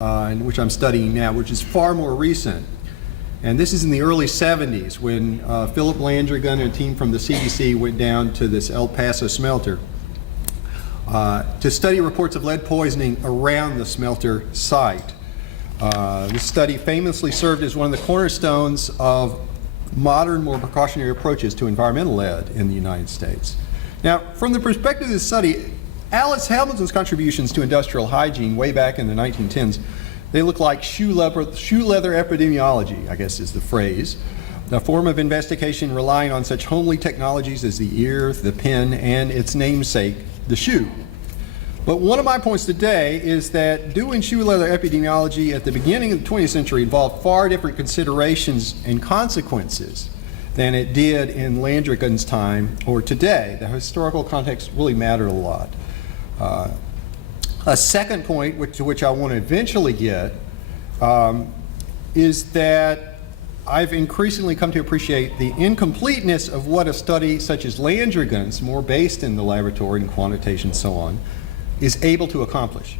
which I'm studying now, which is far more recent. And this is in the early 70s when Philip Landrigan and a team from the CDC went down to this El Paso smelter to study reports of lead poisoning around the smelter site. This study famously served as one of the cornerstones of modern, more precautionary approaches to environmental lead in the United States. Now, from the perspective of this study, Alice Hamilton's contributions to industrial hygiene way back in the 1910s, they look like shoe leather epidemiology, I guess is the phrase, a form of investigation relying on such homely technologies as the ear, the pen, and its namesake, the shoe. But one of my points today is that doing shoe leather epidemiology at the beginning of the 20th century involved far different considerations and consequences than it did in Landrigan's time or today. The historical context really mattered a lot. A second point, to which I want to eventually get, is that I've increasingly come to appreciate the incompleteness of what a study such as Landrigan's, more based in the laboratory and quantitation and so on, is able to accomplish.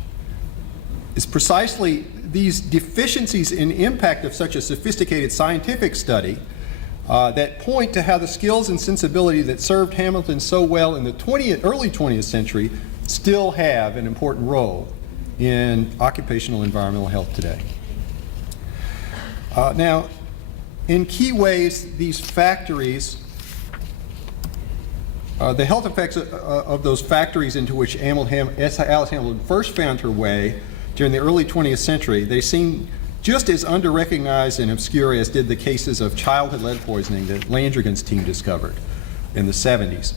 It's precisely these deficiencies in impact of such a sophisticated scientific study that point to how the skills and sensibility that served Hamilton so well in the early 20th century still have an important role in occupational environmental health today. Now, in key ways, these factories, the health effects of those factories into which Alice Hamilton first found her way during the early 20th century, they seem just as under-recognized and obscure as did the cases of childhood lead poisoning that Landrigan's team discovered in the 70s.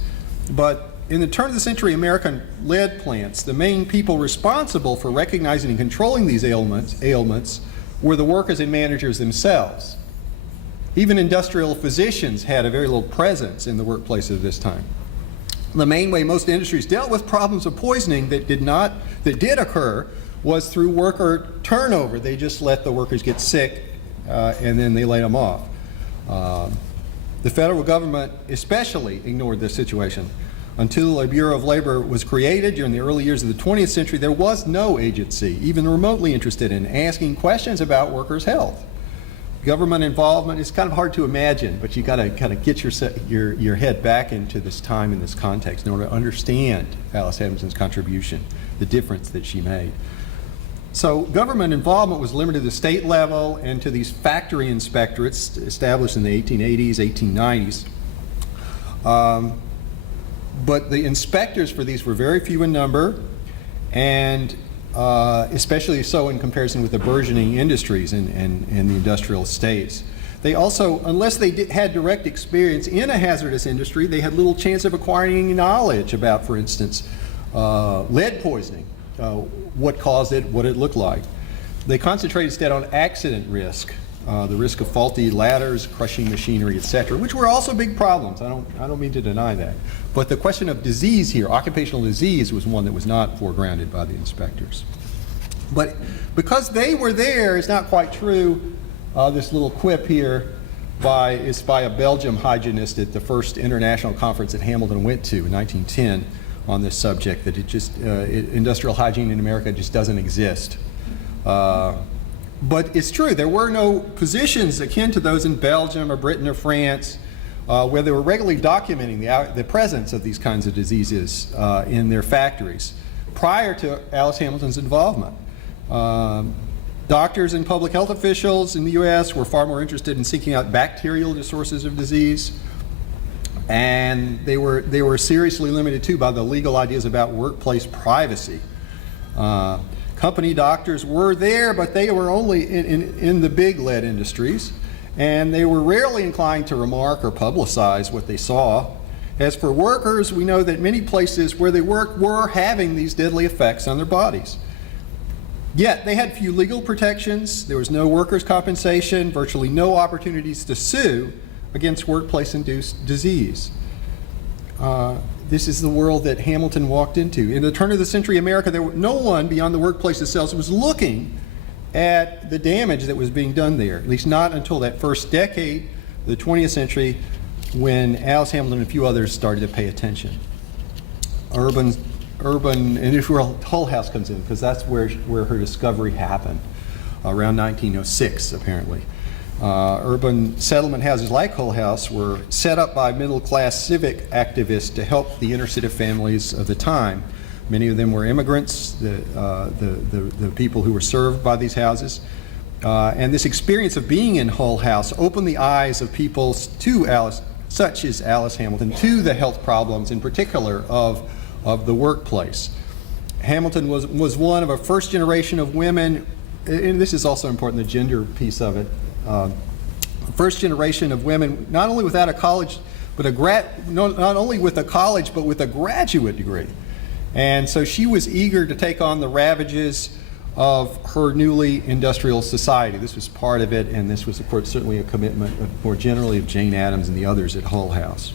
But in the turn of the century American lead plants, the main people responsible for recognizing and controlling these ailments were the workers and managers themselves. Even industrial physicians had a very little presence in the workplace at this time. The main way most industries dealt with problems of poisoning that did occur was through worker turnover. They just let the workers get sick and then they laid them off. The federal government especially ignored this situation. Until a Bureau of Labor was created during the early years of the 20th century, there was no agency even remotely interested in asking questions about workers' health. Government involvement is kind of hard to imagine, but you got to kind of get your head back into this time and this context in order to understand Alice Hamilton's contribution, the difference that she made. So government involvement was limited to the state level and to these factory inspectorates established in the 1880s, 1890s. But the inspectors for these were very few in number, and especially so in comparison with the burgeoning industries in the industrial states. They also, unless they had direct experience in a hazardous industry, they had little chance of acquiring any knowledge about, for instance, lead poisoning, what caused it, what it looked like. They concentrated instead on accident risk, the risk of faulty ladders, crushing machinery, etc., which were also big problems. I don't mean to deny that. But the question of disease here, occupational disease, was one that was not foregrounded by the inspectors. But because they were there, it's not quite true. This little quip here is by a Belgian hygienist at the first international conference that Hamilton went to in 1910 on this subject, that industrial hygiene in America just doesn't exist. But it's true, there were no positions akin to those in Belgium or Britain or France where they were regularly documenting the presence of these kinds of diseases in their factories prior to Alice Hamilton's involvement. Doctors and public health officials in the U.S. were far more interested in seeking out bacterial sources of disease, and they were seriously limited too by the legal ideas about workplace privacy. Company doctors were there, but they were only in the big lead industries, and they were rarely inclined to remark or publicize what they saw. As for workers, we know that many places where they worked were having these deadly effects on their bodies. Yet they had few legal protections, there was no workers' compensation, virtually no opportunities to sue against workplace-induced disease. This is the world that Hamilton walked into. In the turn of the century America, no one beyond the workplace itself was looking at the damage that was being done there, at least not until that first decade of the 20th century when Alice Hamilton and a few others started to pay attention. Urban, and this is where Hull House comes in, because that's where her discovery happened. around 1906, apparently. Urban settlement houses like Hull House were set up by middle-class civic activists to help the inner-city families of the time. Many of them were immigrants, the people who were served by these houses. And this experience of being in Hull House opened the eyes of people such as Alice Hamilton to the health problems, in particular, of the workplace. Hamilton was one of a first generation of women, and this is also important, the gender piece of it. First generation of women, not only without a college, but not only with a college, but with a graduate degree. And so she was eager to take on the ravages of her newly industrial society. This was part of it, and this was, of course, certainly a commitment more generally of Jane Addams and the others at Hull House.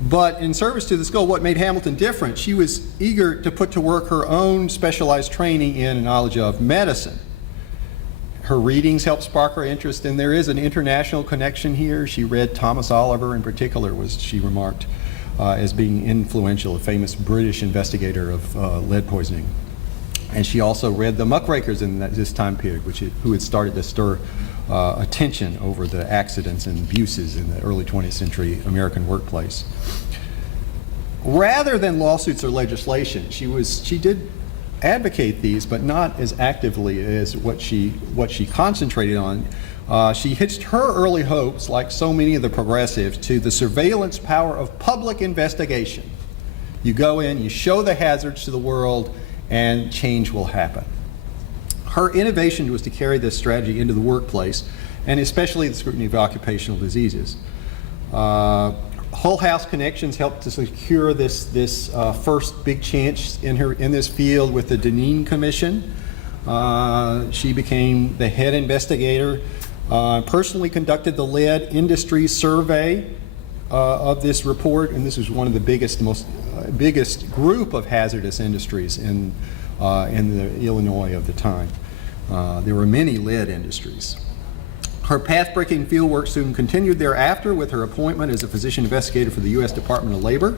But in service to this goal, what made Hamilton different, she was eager to put to work her own specialized training in and knowledge of medicine. Her readings helped spark her interest, and there is an international connection here. She read Thomas Oliver in particular, she remarked, as being influential, a famous British investigator of lead poisoning. And she also read the muckrakers in this time period, who had started to stir attention over the accidents and abuses in the early 20th century American workplace. Rather than lawsuits or legislation, she did advocate these, but not as actively as what she concentrated on. She hitched her early hopes, like so many of the progressives, to the surveillance power of public investigation. You go in, you show the hazards to the world, and change will happen. Her innovation was to carry this strategy into the workplace, and especially the scrutiny of occupational diseases. Hull House connections helped to secure this first big chance in this field with the Deneen Commission. She became the head investigator, personally conducted the lead industry survey of this report, and this was one of the biggest group of hazardous industries in the Illinois of the time. There were many lead industries. Her path-breaking fieldwork soon continued thereafter with her appointment as a physician investigator for the U.S. Department of Labor,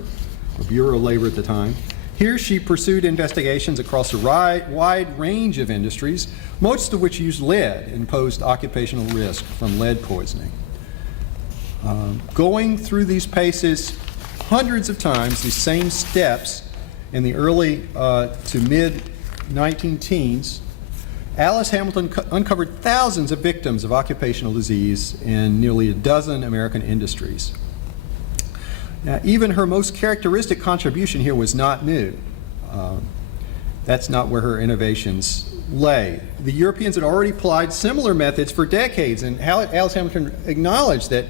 or Bureau of Labor at the time. Here she pursued investigations across a wide range of industries, most of which used lead and posed occupational risk from lead poisoning. Going through these paces hundreds of times, these same steps in the early to mid-19-teens, Alice Hamilton uncovered thousands of victims of occupational disease in nearly a dozen American industries. Now, even her most characteristic contribution here was not new. That's not where her innovations lay. The Europeans had already applied similar methods for decades, and Alice Hamilton acknowledged that,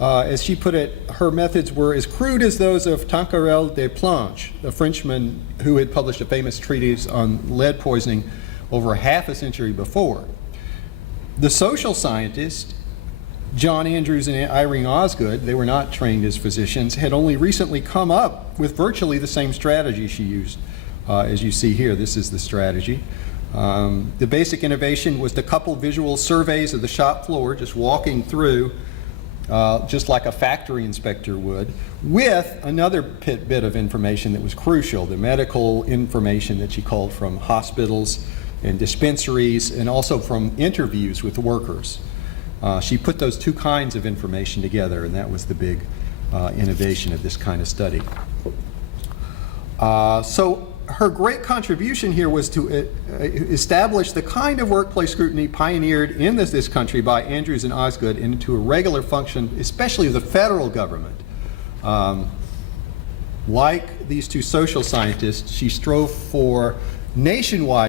as she put it, her methods were as crude as those of Tanqueray de Planche, a Frenchman who had published a famous treatise on lead poisoning over half a century before. The social scientists, John Andrews and Irene Osgood, they were not trained as physicians, had only recently come up with virtually the same strategy she used. As you see here, this is the strategy. The basic innovation was to couple visual surveys of the shop floor, just walking through, just like a factory inspector would, with another bit of information that was crucial, the medical information that she called from hospitals and dispensaries, and also from interviews with workers. She put those two kinds of information together, and that was the big innovation of this kind of study. So her great contribution here was to establish the kind of workplace scrutiny pioneered in this country by Andrews and Osgood into a regular function, especially of the federal government. Like these two social scientists, she strove for nationwide